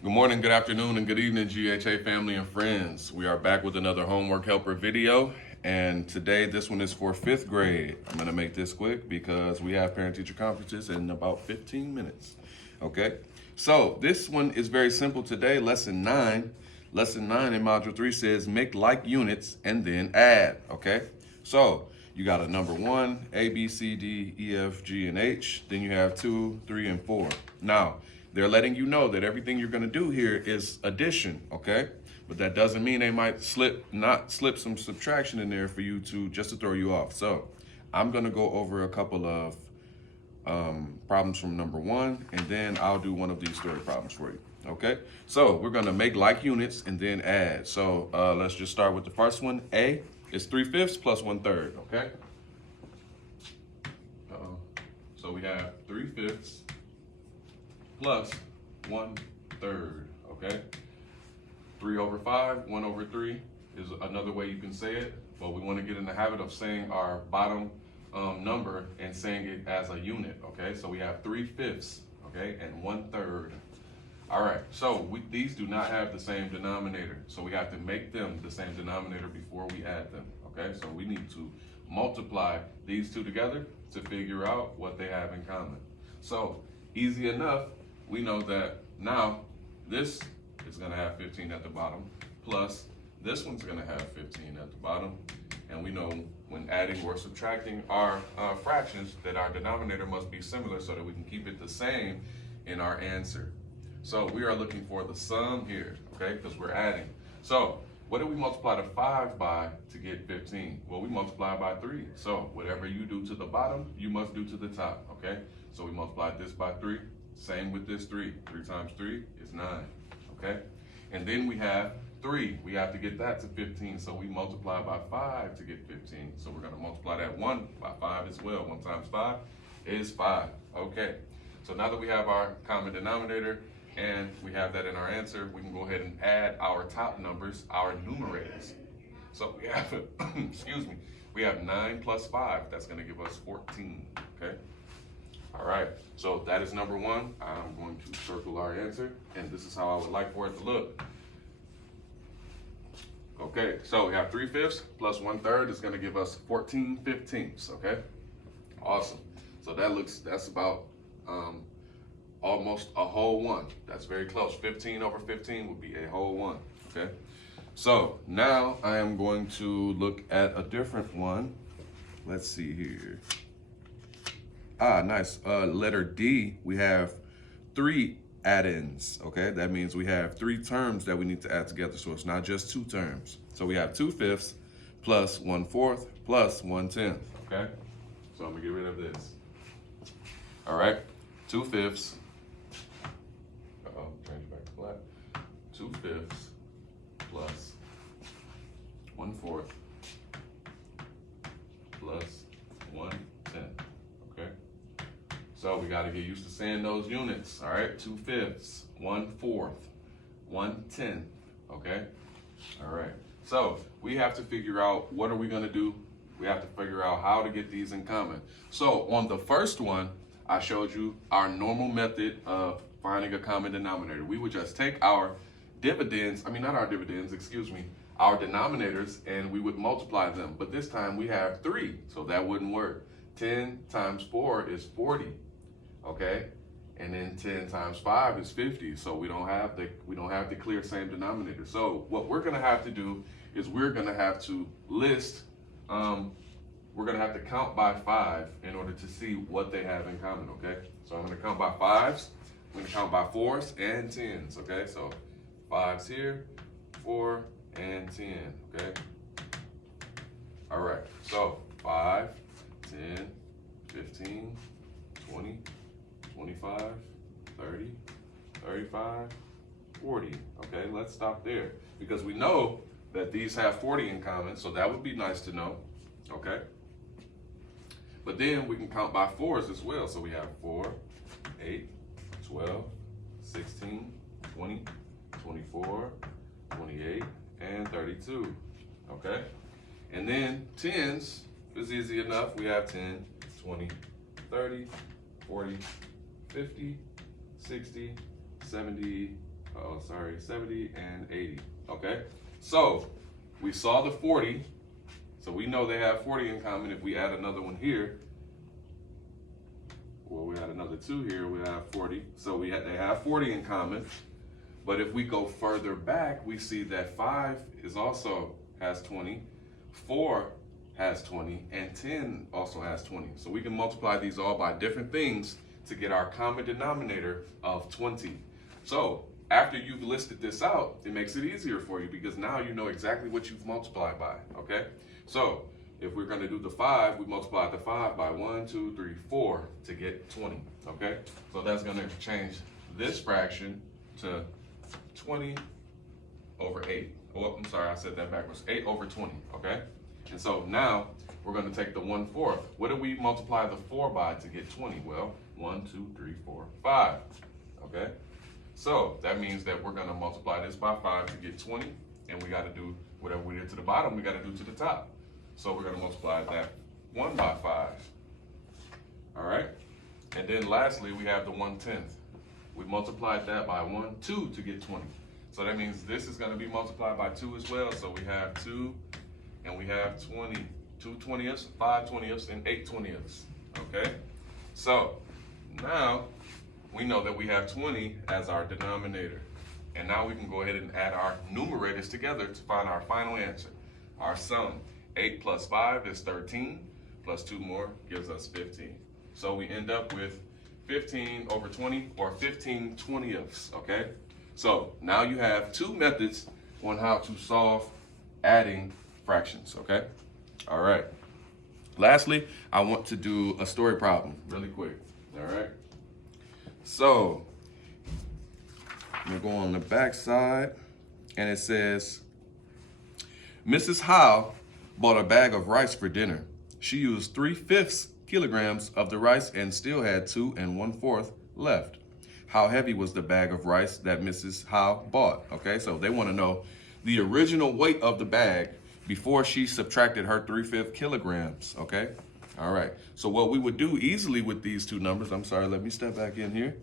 Good morning, good afternoon, and good evening, GHA family and friends. We are back with another homework helper video, and today this one is for 5th grade. I'm gonna make this quick because we have parent-teacher conferences in about 15 minutes, okay? So this one is very simple today, lesson 9. Lesson 9 in module 3 says make like units and then add, okay? So you got a number 1, A, B, C, D, E, F, G, and H. Then you have 2, 3, and 4. Now, they're letting you know that everything you're gonna do here is addition, okay? But that doesn't mean they might not slip some subtraction in there for you just to throw you off. So I'm gonna go over a couple of problems from number 1, and then I'll do one of these story problems for you, okay? So we're gonna make like units and then add. So let's just start with the first one. A is 3/5 plus 1/3, okay? So we have 3/5 plus 1/3, okay? 3/5, 1/3 is another way you can say it, but we want to get in the habit of saying our bottom number and saying it as a unit, okay? So we have 3/5, okay, and 1/3. All right, so these do not have the same denominator, so we have to make them the same denominator before we add them, okay? So we need to multiply these two together to figure out what they have in common. So easy enough, we know that now this is gonna have 15 at the bottom, plus this one's gonna have 15 at the bottom, and we know when adding or subtracting our fractions that our denominator must be similar so that we can keep it the same in our answer. So we are looking for the sum here, okay, because we're adding. So what do we multiply the 5 by to get 15? Well, we multiply by 3. So whatever you do to the bottom, you must do to the top, okay? So we multiplied this by 3. Same with this 3. 3 times 3 is 9, okay? And then we have 3. We have to get that to 15, so we multiply by 5 to get 15. So we're going to multiply that 1 by 5 as well. 1 times 5 is 5, okay? So now that we have our common denominator and we have that in our answer, we can go ahead and add our top numbers, our numerators. So we have, excuse me, we have 9 plus 5. That's going to give us 14, okay? All right, so that is number 1. I'm going to circle our answer, and this is how I would like for it to look. Okay, so we have 3/5 plus 1/3 is gonna give us 14/15, okay? Awesome. So that's about almost a whole 1. That's very close. 15/15 would be a whole 1, okay? So now I am going to look at a different one. Let's see here. Nice. Letter D, we have 3 add-ins, okay? That means we have 3 terms that we need to add together, so it's not just 2 terms. So we have 2/5 plus 1/4 plus 1/10, okay? So I'm gonna get rid of this. All right, 2/5. Change it back to black. 2/5 plus 1/4 plus 1/10. Okay. So we got to get used to saying those units. All right, 2/5, 1/4, 1/10. Okay. All right. So we have to figure out what are we going to do. We have to figure out how to get these in common. So on the first one, I showed you our normal method of finding a common denominator. We would just take our our denominators, and we would multiply them. But this time we have 3, so that wouldn't work. 10 times 4 is 40, okay? And then 10 times 5 is 50, so we don't have the clear same denominator. So what we're gonna have to do is we're gonna have to list, we're gonna have to count by 5 in order to see what they have in common, okay? So I'm gonna count by 5s, I'm gonna count by 4s and 10s, okay? So 5's here, 4 and 10, okay? All right, so 5, 10, 15, 20, 25, 30, 35, 40. Okay, let's stop there because we know that these have 40 in common, so that would be nice to know, okay? But then we can count by 4s as well. So we have 4, 8, 12, 16, 20, 24, 28, and 32, okay? And then 10s is easy enough. We have 10, 20, 30, 40, 50, 60, 70, 70 and 80, okay? So we saw the 40, so we know they have 40 in common. If we add another one here, well, we add another 2 here, we have 40. So they have 40 in common. But if we go further back, we see that 5 also has 20, 4 has 20, and 10 also has 20. So we can multiply these all by different things to get our common denominator of 20. So after you've listed this out, it makes it easier for you because now you know exactly what you've multiplied by, okay? So if we're gonna do the 5, we multiply the 5 by 1, 2, 3, 4 to get 20, okay? So that's gonna change this fraction to 20 over 8. Oh, I'm sorry, I said that backwards. 8 over 20, okay? And so now we're gonna take the 1/4. What do we multiply the 4 by to get 20? Well, 1, 2, 3, 4, 5, okay? So that means that we're gonna multiply this by 5 to get 20, and we gotta do whatever we did to the bottom, we gotta do to the top. So we're gonna multiply that 1 by 5, all right? And then lastly, we have the 1/10. We multiplied that by 2 to get 20. So that means this is gonna be multiplied by 2 as well. So we have 2 and we have 20, 2 20ths, 5 20ths, and 8 20ths, okay? So now we know that we have 20 as our denominator. And now we can go ahead and add our numerators together to find our final answer. Our sum, 8 plus 5 is 13, plus 2 more gives us 15. So we end up with 15 over 20, or 15 20ths, okay? So now you have 2 methods on how to solve adding fractions, okay? All right. Lastly, I want to do a story problem really quick, all right? So I'm gonna go on the back side, and it says, Mrs. Howe bought a bag of rice for dinner. She used 3/5 kilograms of the rice and still had 2 1/4 left. How heavy was the bag of rice that Mrs. Howe bought? Okay, so they want to know the original weight of the bag before she subtracted her 3/5 kilograms, okay? All right, so what we would do easily with these two numbers, I'm sorry, let me step back in here.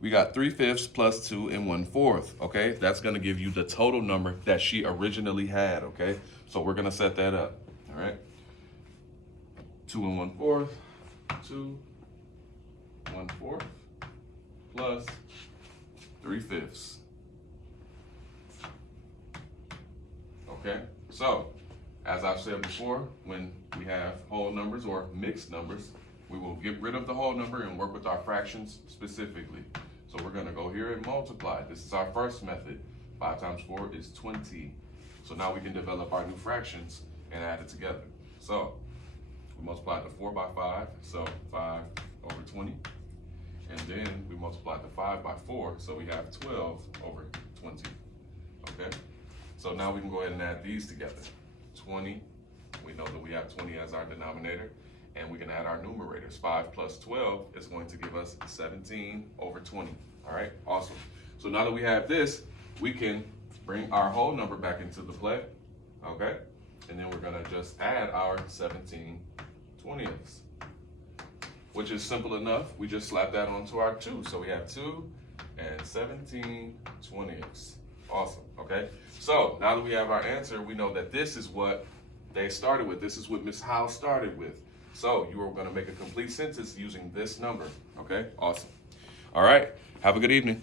We got 3/5 plus 2 1/4, okay? That's gonna give you the total number that she originally had, okay? So we're gonna set that up, all right? 2 1/4, 2 1/4 plus 3/5. Okay, so as I've said before, when we have whole numbers or mixed numbers, we will get rid of the whole number and work with our fractions specifically. So we're gonna go here and multiply. This is our first method. 5 times 4 is 20. So now we can develop our new fractions and add it together. So we multiply the 4 by 5, so 5 over 20. And then we multiply the 5 by 4, so we have 12 over 20, okay? So now we can go ahead and add these together. 20, we know that we have 20 as our denominator, and we can add our numerators. 5 plus 12 is going to give us 17 over 20, all right? Awesome. So now that we have this, we can bring our whole number back into the play, okay? And then we're gonna just add our 17 20ths, which is simple enough. We just slap that onto our 2. So we have 2 and 17 20ths. Awesome, okay? So now that we have our answer, we know that this is what they started with. This is what Miss Howe started with. So you are gonna make a complete sentence using this number, okay? Awesome. All right, have a good evening.